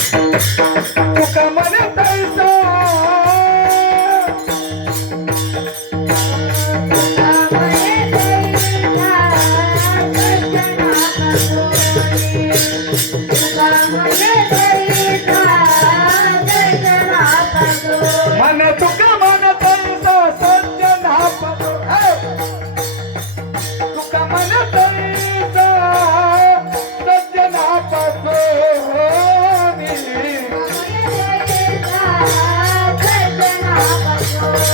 O camarada então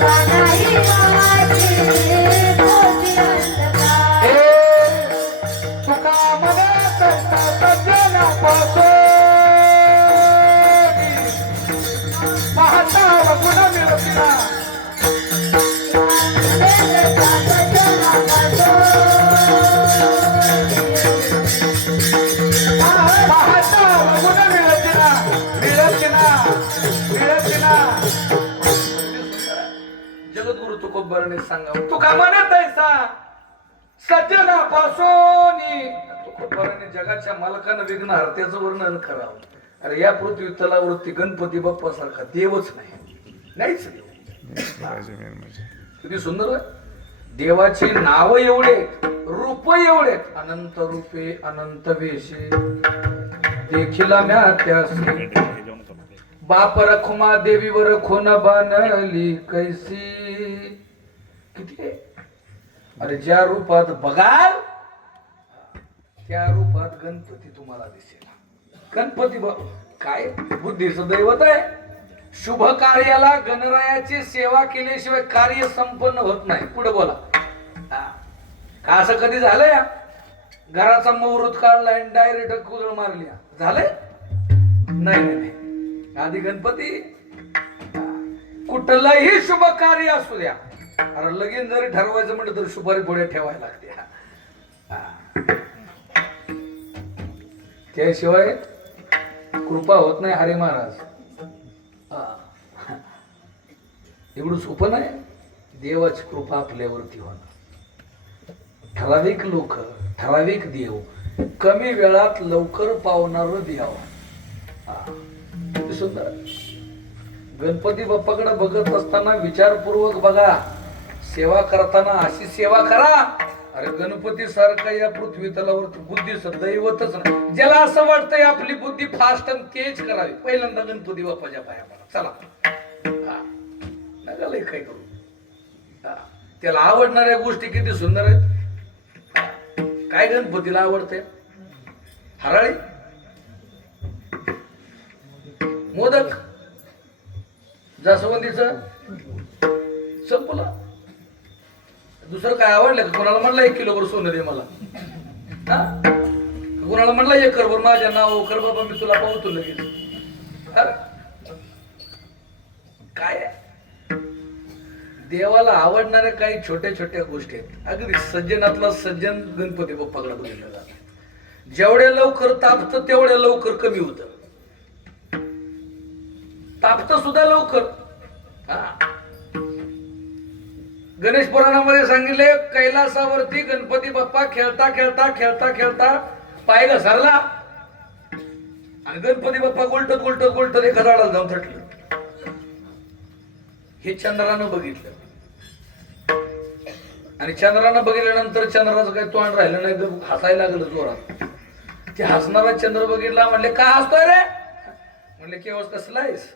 ए जगद्गुरु तुकोबरने सांगा. तू का म्हणत आहेसा सज्जनापासून तुकोबराने जगाच्या मालकानं विघ्न हरत्याचं वर्णन करावं. अरे या पृथ्वी तलावरती गणपती बाप्पा सारखा देवच नाही. नाहीच किती सुंदर आहे. देवाची नाव एवढे रूप एवढे अनंत रूपे अनंत वेशे देखील म्या त्यासी बाप रखुमा देवीवर खोन बानली कैसी. किती अरे ज्या रूपात बघाल त्या रूपात गणपती तुम्हाला दिसेल. गणपती बघ काय? बुद्धीचं दैवत आहे. शुभ कार्याला गणरायाची सेवा केल्याशिवाय कार्य संपन्न होत नाही. पुढे बोला. हा. का असं कधी झालंय? घराचा मुहूर्त काढलाय आणि डायरेक्ट कुदळ मारली. झालंय? नाही नाही आधी गणपती. कुठलंही शुभ कार्य असू द्या. अरे लगीन जरी ठरवायचं म्हटलं तर सुपारी पुढे ठेवायला लागते. त्याशिवाय कृपा होत नाही हरे महाराज. एवढं सोपं नाही. देवाची कृपा आपल्यावरती होणं ठराविक लोक ठराविक देव कमी वेळात लवकर पावणार देव. सुद्धा सुंदर. गणपती बाप्पाकडे बघत असताना विचारपूर्वक बघा. सेवा करताना अशी सेवा करा. अरे गणपती सारखा या पृथ्वी तलावर बुद्धी दैवतच नाही. ज्याला असं वाटतंय आपली बुद्धी फास्ट आणि तेज करावी. पहिल्यांदा गणपती बाप्पाच्या पाया पडा. चला. हा. नका लय काय करू. हा. त्याला आवडणाऱ्या गोष्टी किती सुंदर आहेत. काय गणपतीला आवडते हराळी? मोदक? जास्वंदीच? संपलं. दुसरं काय आवडलं का? कोणाला म्हणलं एक किलोभर सोनं दे मला? हा? कोणाला म्हणलं एक करभर माझ्या नाव कर बाबा मी तुला पावतो लगेच. काय? देवाला आवडणाऱ्या काही छोट्या छोट्या गोष्टी आहेत. अगदी सज्जनातला सज्जन गणपती बाप्पाकडे बघितलं जात. जेवढ्या लवकर तापतं तेवढ्या लवकर कमी होतं. तापत सुद्धा लवकर. हा. गणेश पुराणामध्ये सांगितले कैलासावरती गणपती बाप्पा खेळता खेळता खेळता खेळता पाय घसरला आणि गणपती बाप्पा गोलटत गोलटत गोलटत एका झाडाला जाऊन थटलं. हे चंद्रानं बघितलं. आणि चंद्रानं बघितल्यानंतर चंद्राचं काही तोंड राहिलं नाही तर हसायला लागलं जोरात. ते हसणारा चंद्र बघितला म्हणले का हसतोय रे? म्हणले केवळ कसला आहेस?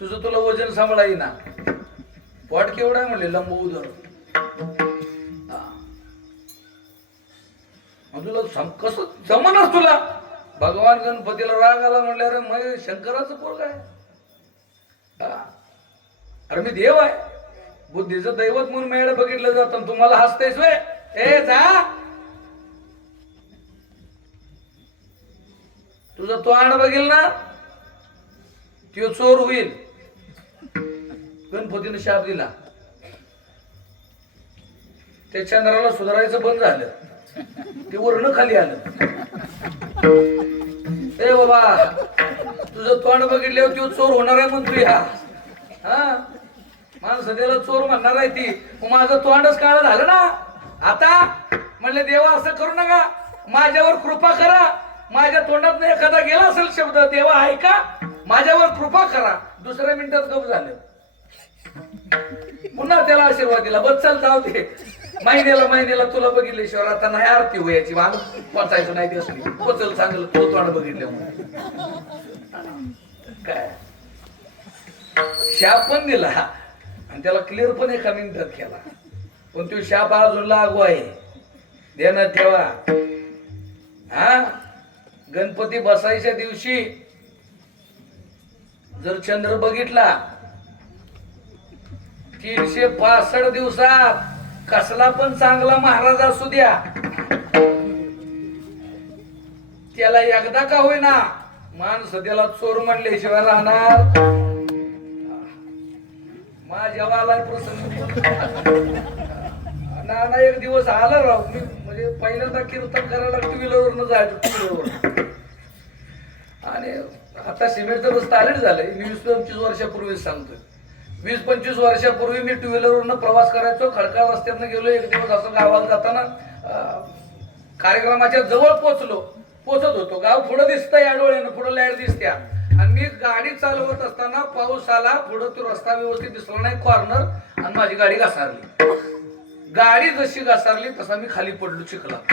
तुझं तुला वजन सांभाळा ना पोट केवढा आहे म्हणले लंबू उदर. तुला सम- कसं जमनच तुला? भगवान गणपतीला राग आला म्हणले अरे मग शंकराचं पोर काय हा. अरे मी देव आहे. बुद्धीचं दैवत म्हणून मेळ बघितलं जातं तुम्हाला हसतेस वे ए जा. तो आण बघील ना त्यो चोर होईल. गणपतीने शाप दिला. त्या चंद्राला सुधारायचं बंद झालं. ते वरण खाली आलं. ए बाबा तुझं तोंड बघितल्यावर तो चोर होणार आहे म्हणतो ह्या हा? माणसं त्याला चोर म्हणणार आहे ती. माझं तोंडच काळ झालं ना? आता म्हणले देवा असं करू नका. माझ्यावर कृपा करा. माझ्या तोंडात एखादा गेला असेल शब्द देवा ऐका. माझ्यावर कृपा करा. दुसऱ्या मिनिटात गप झालं. पुन्हा त्याला आशीर्वाद दिला. बस चल जाऊ दे. महिन्याला महिन्याला तुला बघितल्याशिवाय आता नाही आरती होयाची मान पोचायचं नाही ते असली. पोचल चांगलं तो तोंड बघितलं काय? शाप पण दिला. आणि त्याला क्लिअर पण एका मिनिटात केला. पण तो शाप अजून लागू आहे. ध्यानात ठेवा. हा? गणपती बसायच्या दिवशी जर चंद्र बघितला तीनशे पासष्ट दिवसात कसला पण चांगला महाराज असू द्या. त्याला एकदा का होईना माणसं त्याला चोर म्हणल्याशिवाय राहणार. माझ्या आलाय प्रसंग. नाना एक दिवस आला राव. मी म्हणजे पहिल्यांदा कीर्तन करायला टू व्हीलरवरनं जायचो टू व्हीलरवर आणि आता सिमेंटचं रस्ता आलेच झालंय. मी वीस पंचवीस वर्षापूर्वी सांगतोय. वीस पंचवीस वर्षापूर्वी मी टू व्हीलरवरनं प्रवास करायचो खडकाळ रस्त्यातनं गेलो एक दिवस असं गावाला जाताना कार्यक्रमाच्या जवळ पोचलो. पोचत होतो. गाव पुढं दिसतंय या डोळ्यानं पुढं लाइट दिसत्या. आणि मी गाडी चालवत असताना पाऊस आला पुढं तो रस्ता व्यवस्थित दिसला नाही कॉर्नर आणि माझी गाडी घसारली. गाडी जशी घसारली तसा मी खाली पडलो चिखलात.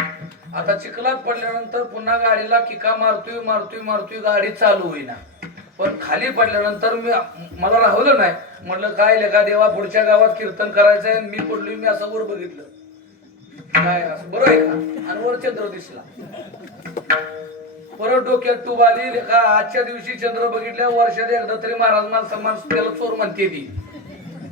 आता चिखलात पडल्यानंतर पुन्हा गाडीला किका मारतोय मारतोय मारतोय गाडी चालू होईना. पण खाली पडल्यानंतर मी मला राहवलं नाही. म्हटलं काय लेखा देवा पुढच्या गावात कीर्तन करायचंय मी पडलोय मी असं वर बघितलं. काय असं बरं आहे का? आणि वर चंद्र दिसला. परत डोक्यात तू आली लेखा आजच्या दिवशी चंद्र बघितल्या वर्षात एकदा तरी महाराज मान सन्मान त्याला चोर म्हणते ती.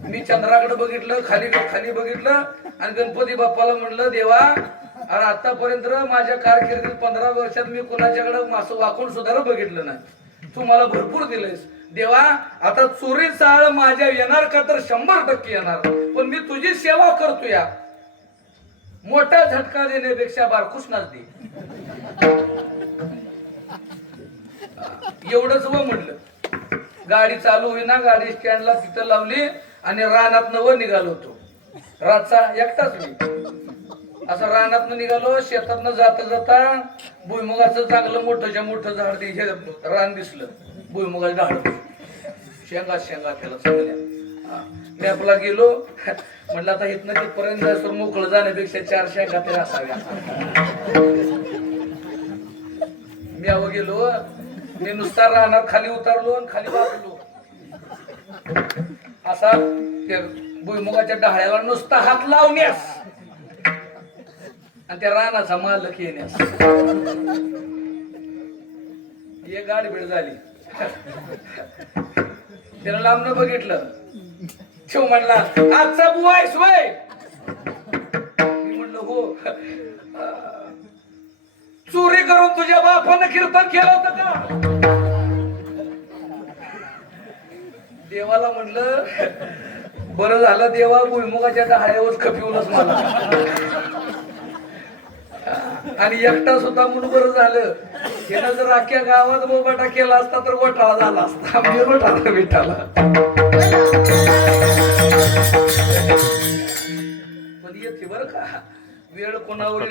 मी चंद्राकडे बघितलं खाली खाली बघितलं आणि गणपती बाप्पाला म्हणलं देवा अरे आतापर्यंत माझ्या कारकिर्दीत पंधरा वर्षात मी कुणाच्याकडे मासं वाकून सुद्धा बघितलं नाही. तू मला भरपूर दिलंयस. देवा आता चोरी चाळ माझ्या येणार का तर शंभर टक्के येणार. पण मी तुझी सेवा करतो या. मोठा झटका देण्यापेक्षा बारकूस दे एवढंच व म्हणलं गाडी चालू होईना गाडी स्टँडला तिथं लावली आणि रानात नव निघालो होतो. रातचा एकटाच मी असं रानात निघालो शेतात जाता जाता भुईमुगाचं चांगलं मोठंच्या मोठं झाड ते हे रान दिसलं भुईमुगाचं झाड. शेंगा शेंगा त्याला चांगल्या मी आपला गेलो म्हटलं आता इथनं तिथपर्यंत जायचं मोकळं जाण्यापेक्षा चार शेंगा तरी असाव्या. मी अव गेलो मी नुसता रानात खाली उतरलो आणि खाली वाकलो असा भुईमुगाच्या डहाळ्याला नुसता हात लावण्यास. आणि त्या रानाचा मालक येण्यास एक गाडी भेट झाली. त्याला लांबनं बघितलं. ठेव म्हणला आजचा बुवा आहेस वय. मी म्हणलं हो. चोरी करून तुझ्या बापानं कीर्तन केलं होतं का? देवाला म्हणलं बरं झालं देवा भुईमुगाच्या डहाळ्यावर खपिवलंच मला. आणि एकटा सुद्धा म्हणून झालं. त्यानं जर अख्ख्या गावात बोबाटा केला असता तर गोठाळा झाला असता. म्हणजे गोठाळा विठाला पण येते बरं का. वेळ कोणावरील